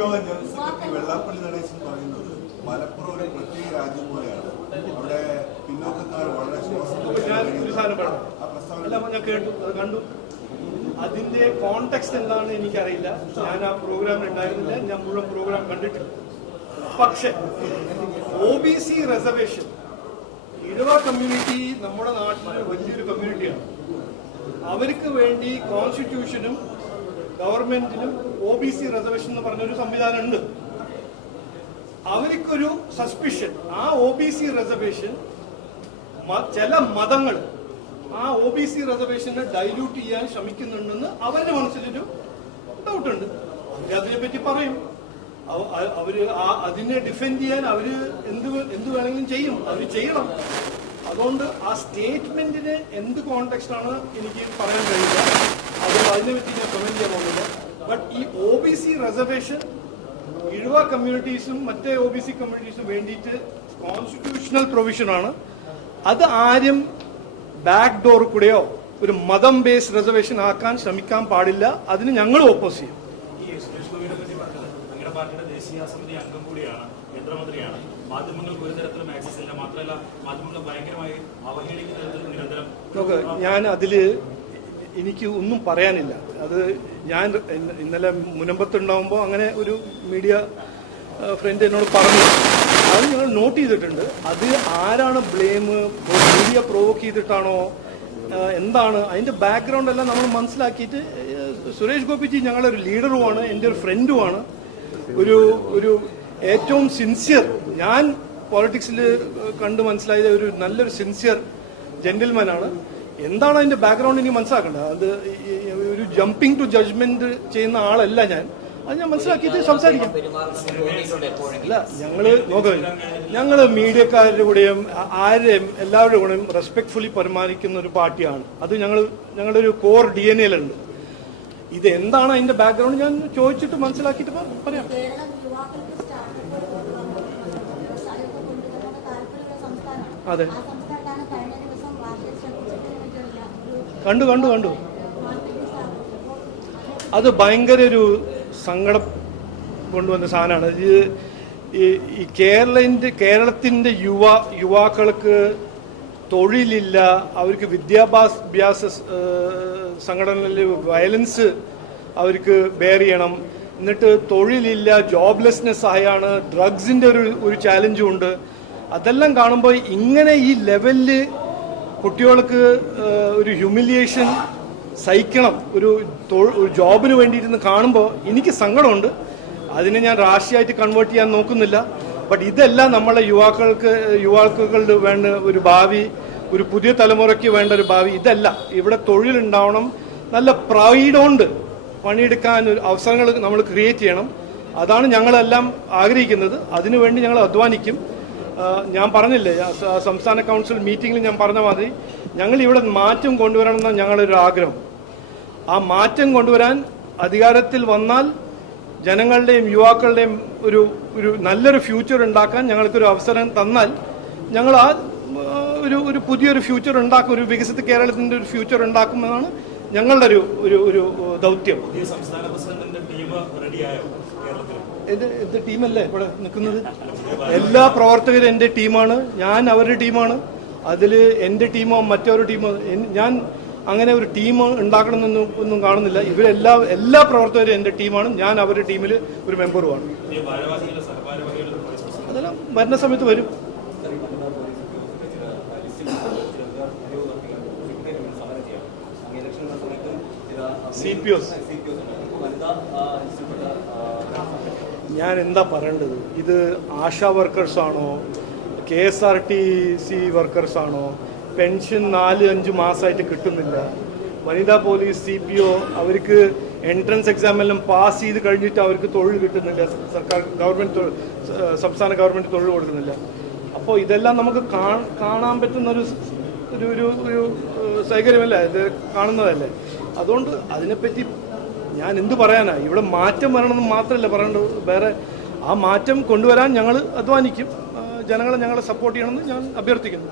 യോഗം general secretary Vellappally Natesan പറയുന്നത് മലപ്പുറം ഒരു പ്രത്യേക രാജ്യം പോലെയാണ്, അവിടെ പിന്നോക്കക്കാർ വളരെ കണ്ടു. അതിന്റെ കോണ്ടെക്സ്റ്റ് എന്താണെന്ന് എനിക്കറിയില്ല. ഞാൻ ആ പ്രോഗ്രാമിൽ ഉണ്ടായിരുന്നില്ല, ഞാൻ മുഴുവൻ പ്രോഗ്രാം കണ്ടിട്ടില്ല. പക്ഷെ OBC റിസർവേഷൻ ഇഴവ കമ്മ്യൂണിറ്റി നമ്മുടെ നാട്ടിലെ വലിയൊരു കമ്മ്യൂണിറ്റിയാണ്. അവർക്ക് വേണ്ടി കോൺസ്റ്റിറ്റ്യൂഷനും ഗവൺമെന്റിനും OBC റിസർവേഷൻ എന്ന് പറഞ്ഞൊരു സംവിധാനം ഉണ്ട്. അവർക്കൊരു സസ്പിഷൻ ആ OBC റിസർവേഷൻ ചില മതങ്ങൾ ആ OBC റിസർവേഷനെ ഡൈല്യൂട്ട് ചെയ്യാൻ ശ്രമിക്കുന്നുണ്ടെന്ന് അവരുടെ മനസ്സിലൊരു ഡൗട്ടുണ്ട്. അതിനെപ്പറ്റി പറയും. അവര് അതിനെ ഡിഫെൻഡ് ചെയ്യാൻ അവര് എന്ത് വേണമെങ്കിലും ചെയ്യും, അവര് ചെയ്യണം. അതുകൊണ്ട് ആ സ്റ്റേറ്റ്മെന്റിന് എന്ത് കോണ്ടെക്സ്റ്റ് ആണ് എനിക്ക് പറയാൻ കഴിയില്ല. അതുകൊണ്ട് അതിനെപ്പറ്റി ഞാൻ കമന്റ് ചെയ്യാൻ പോകുന്നില്ല. ബട്ട് ഈ OBC റിസർവേഷൻ ഇഴവ കമ്മ്യൂണിറ്റീസും മറ്റേ OBC കമ്മ്യൂണിറ്റീസും വേണ്ടിയിട്ട് കോൺസ്റ്റിറ്റ്യൂഷണൽ പ്രൊവിഷനാണ്. അത് ആരും ബാക്ക് ഡോർ കൂടെയോ ഒരു മതം ബേസ്ഡ് റിസർവേഷൻ ആക്കാൻ ശ്രമിക്കാൻ പാടില്ല. അതിന് ഞങ്ങൾ ഓപ്പോസ് ചെയ്യും. പാർട്ടിയുടെ ദേശീയ സമിതി അംഗം കൂടിയാണ്, കേന്ദ്രമന്ത്രിയാണ്. മാധ്യമങ്ങൾക്ക് ഒരു തരത്തിലും ആക്സസ് ഇല്ല. മാത്രമല്ല മാധ്യമങ്ങളെ ഭയങ്കരമായി അവഹേളിക്കുന്ന തരത്തിൽ നിരന്തരം ഞാൻ അതില് എനിക്ക് ഒന്നും പറയാനില്ല. അത് ഞാൻ ഇന്നലെ മുനമ്പത്തുണ്ടാവുമ്പോൾ അങ്ങനെ ഒരു മീഡിയ ഫ്രണ്ട് എന്നോട് പറഞ്ഞു. അത് ഞങ്ങൾ നോട്ട് ചെയ്തിട്ടുണ്ട്. അത് ആരാണ് ബ്ലെയിം, മീഡിയ പ്രൊവോക്ക് ചെയ്തിട്ടാണോ എന്താണ് അതിന്റെ ബാക്ക്ഗ്രൗണ്ട് എല്ലാം നമ്മൾ മനസ്സിലാക്കിയിട്ട് സുരേഷ് ഗോപിജി ഞങ്ങളൊരു ലീഡറുമാണ്, എൻ്റെ ഒരു ഫ്രണ്ടുമാണ്, ഒരു ഏറ്റവും സിൻസിയർ, ഞാൻ പോളിറ്റിക്സിൽ കണ്ട് മനസ്സിലായത് ഒരു നല്ലൊരു സിൻസിയർ ജെന്റിൽമാനാണ്. എന്താണ് അതിന്റെ ബാക്ക്ഗ്രൗണ്ട് എനിക്ക് മനസ്സിലാക്കേണ്ടത്. അത് ഒരു ജമ്പിങ് ടു ജഡ്ജ്മെന്റ് ചെയ്യുന്ന ആളല്ല ഞാൻ. അത് ഞാൻ മനസ്സിലാക്കിയിട്ട് സംസാരിക്കാം. അല്ല, ഞങ്ങള് മീഡിയക്കാരുടെ കൂടെയും ആരെയും എല്ലാവരുടെ കൂടെയും റെസ്പെക്ട്ഫുള്ളി പെരുമാറിക്കുന്ന ഒരു പാർട്ടിയാണ്. അത് ഞങ്ങളുടെ ഒരു കോർ DNA-ലുണ്ട്. ഇത് എന്താണ് അതിന്റെ ബാക്ക്ഗ്രൗണ്ട് ഞാൻ ചോദിച്ചിട്ട് മനസ്സിലാക്കിയിട്ട് പറയാം. അതെ, കണ്ടു. അത് ഭയങ്കര ഒരു സങ്കടം കൊണ്ടുവന്ന സാധനമാണ്. ഈ കേരളത്തിന്റെ യുവാക്കൾക്ക് തൊഴിലില്ല, അവർക്ക് വിദ്യാഭ്യാസ സംഘടനകളിൽ വയലൻസ് അവർക്ക് ബെയർ ചെയ്യണം. എന്നിട്ട് തൊഴിലില്ല, ജോബ്ലെസ്നെസ് ആയാണ്, ഡ്രഗ്സിന്റെ ഒരു ചാലഞ്ചും ഉണ്ട്. അതെല്ലാം കാണുമ്പോൾ ഇങ്ങനെ ഈ ലെവലില് കുട്ടികൾക്ക് ഒരു ഹ്യൂമിലിയേഷൻ സഹിക്കണം ഒരു ജോബിന് വേണ്ടിയിരുന്ന് കാണുമ്പോൾ എനിക്ക് സങ്കടമുണ്ട്. അതിനെ ഞാൻ രാഷ്ട്രീയമായിട്ട് കൺവേർട്ട് ചെയ്യാൻ നോക്കുന്നില്ല. ബട്ട് ഇതെല്ലാം നമ്മളെ യുവാക്കളുടെ വേണ്ട ഒരു ഭാവി, ഒരു പുതിയ തലമുറയ്ക്ക് വേണ്ട ഒരു ഭാവി ഇതല്ല. ഇവിടെ തൊഴിലുണ്ടാവണം, നല്ല പ്രൈഡോണ്ട് പണിയെടുക്കാൻ ഒരു അവസരങ്ങൾ നമ്മൾ ക്രിയേറ്റ് ചെയ്യണം. അതാണ് ഞങ്ങളെല്ലാം ആഗ്രഹിക്കുന്നത്. അതിനുവേണ്ടി ഞങ്ങൾ അധ്വാനിക്കും. ഞാൻ പറഞ്ഞില്ലേ, സംസ്ഥാന കൗൺസിൽ മീറ്റിംഗിൽ ഞാൻ പറഞ്ഞ മാതിരി ഞങ്ങൾ ഇവിടെ മാറ്റം കൊണ്ടുവരണമെന്നാണ് ഞങ്ങളൊരു ആഗ്രഹം. ആ മാറ്റം കൊണ്ടുവരാൻ അധികാരത്തിൽ വന്നാൽ ജനങ്ങളുടെയും യുവാക്കളുടെയും ഒരു നല്ലൊരു ഫ്യൂച്ചർ ഉണ്ടാക്കാൻ ഞങ്ങൾക്കൊരു അവസരം തന്നാൽ ഞങ്ങൾ ആ ഒരു പുതിയൊരു ഫ്യൂച്ചർ ഉണ്ടാക്കും, ഒരു വികസിത കേരളത്തിന്റെ ഒരു ഫ്യൂച്ചർ ഉണ്ടാക്കുമെന്നാണ് ഞങ്ങളുടെ ഒരു ദൗത്യം. എന്റെ ടീമല്ലേ ഇവിടെ നിൽക്കുന്നത്? എല്ലാ പ്രവർത്തകരും എന്റെ ടീമാണ്, ഞാൻ അവരുടെ ടീമാണ്. അതിൽ എന്റെ ടീമോ മറ്റൊരു ടീമോ ഞാൻ അങ്ങനെ ഒരു ടീം ഉണ്ടാക്കണമെന്നൊന്നും ഒന്നും കാണുന്നില്ല. എല്ലാ പ്രവർത്തകരും എന്റെ ടീമാണ്, ഞാൻ അവരുടെ ടീമിൽ ഒരു മെമ്പറുമാണ്. അതെല്ലാം വരുന്ന സമയത്ത് വരും. CPOs ഞാൻ എന്താ പറയേണ്ടത്? ഇത് ആശാ വർക്കേഴ്സാണോ, KSRTC വർക്കേഴ്സാണോ? പെൻഷൻ 4-5 മാസമായിട്ട് കിട്ടുന്നില്ല. വനിതാ പോലീസ്, CPO അവർക്ക് എൻട്രൻസ് എക്സാമെല്ലാം പാസ് ചെയ്ത് കഴിഞ്ഞിട്ട് അവർക്ക് തൊഴിൽ കിട്ടുന്നില്ല. സംസ്ഥാന ഗവൺമെന്റ് തൊഴിൽ കൊടുക്കുന്നില്ല. അപ്പോൾ ഇതെല്ലാം നമുക്ക് കാണാൻ പറ്റുന്ന ഒരു സൗകര്യമല്ല, ഇത് കാണുന്നതല്ലേ. അതുകൊണ്ട് അതിനെപ്പറ്റി ഞാൻ എന്ത് പറയാനാ? ഇവിടെ മാറ്റം വരണമെന്ന് മാത്രമല്ല പറയേണ്ടത്, വേറെ ആ മാറ്റം കൊണ്ടുവരാൻ ഞങ്ങൾ അധ്വാനിക്കും. ജനങ്ങളെ സപ്പോർട്ട് ചെയ്യണമെന്ന് ഞാൻ അഭ്യർത്ഥിക്കുന്നു.